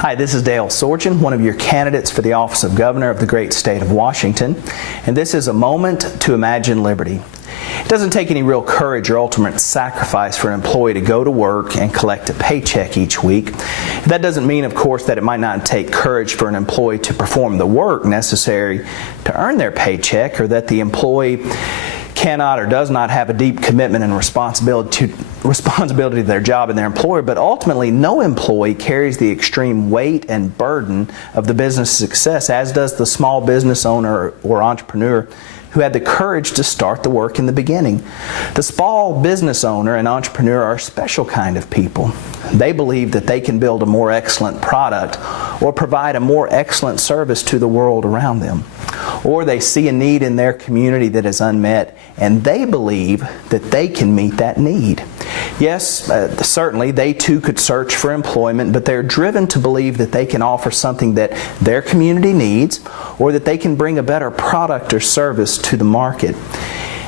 Hi, this is Dale Sorgen, one of your candidates for the office of Governor of the great state of Washington, and this is a moment to imagine liberty. It doesn't take any real courage or ultimate sacrifice for an employee to go to work and collect a paycheck each week. That doesn't mean, of course, that it might not take courage for an employee to perform the work necessary to earn their paycheck, or that the employee cannot or does not have a deep commitment and responsibility to their job and their employer, but ultimately no employee carries the extreme weight and burden of the business success, as does the small business owner or entrepreneur who had the courage to start the work in the beginning. The small business owner and entrepreneur are a special kind of people. They believe that they can build a more excellent product or provide a more excellent service to the world around them. Or they see a need in their community that is unmet, and they believe that they can meet that need. Yes, certainly they too could search for employment, but they're driven to believe that they can offer something that their community needs, or that they can bring a better product or service to the market.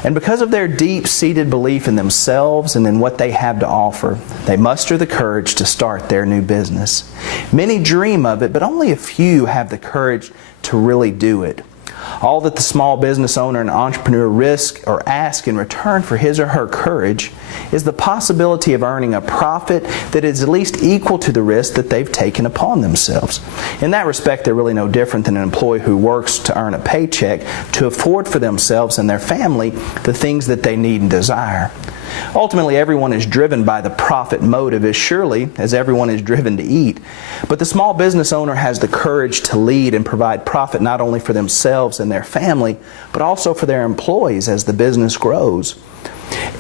And because of their deep-seated belief in themselves and in what they have to offer, they muster the courage to start their new business. Many dream of it, but only a few have the courage to really do it. All that the small business owner and entrepreneur risk or ask in return for his or her courage is the possibility of earning a profit that is at least equal to the risk that they've taken upon themselves. In that respect, they're really no different than an employee who works to earn a paycheck to afford for themselves and their family the things that they need and desire. Ultimately, everyone is driven by the profit motive as surely as everyone is driven to eat. But the small business owner has the courage to lead and provide profit not only for themselves and their family, but also for their employees as the business grows.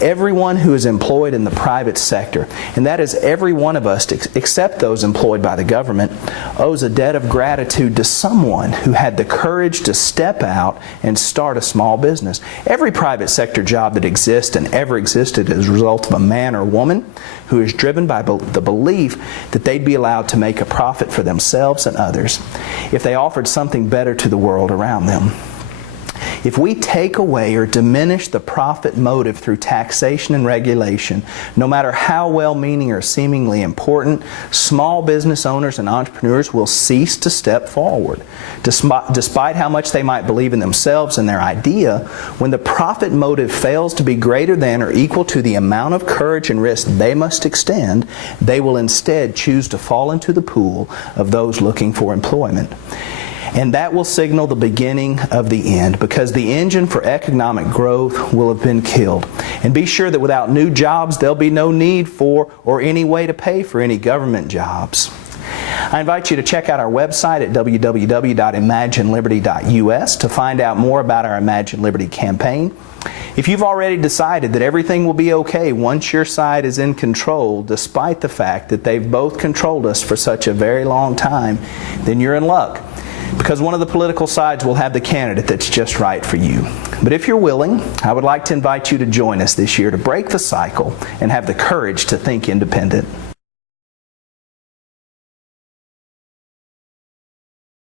Everyone who is employed in the private sector, and that is every one of us except those employed by the government, owes a debt of gratitude to someone who had the courage to step out and start a small business. Every private sector job that exists and ever existed is a result of a man or woman who is driven by the belief that they'd be allowed to make a profit for themselves and others if they offered something better to the world around them. If we take away or diminish the profit motive through taxation and regulation, no matter how well-meaning or seemingly important, small business owners and entrepreneurs will cease to step forward. Despite how much they might believe in themselves and their idea, when the profit motive fails to be greater than or equal to the amount of courage and risk they must extend, they will instead choose to fall into the pool of those looking for employment. And that will signal the beginning of the end, because the engine for economic growth will have been killed. And be sure that without new jobs, there'll be no need for or any way to pay for any government jobs. I invite you to check out our website at www.imagineliberty.us to find out more about our Imagine Liberty campaign. If you've already decided that everything will be okay once your side is in control, despite the fact that they've both controlled us for such a very long time, then you're in luck, because one of the political sides will have the candidate that's just right for you. But if you're willing, I would like to invite you to join us this year to break the cycle and have the courage to think independent.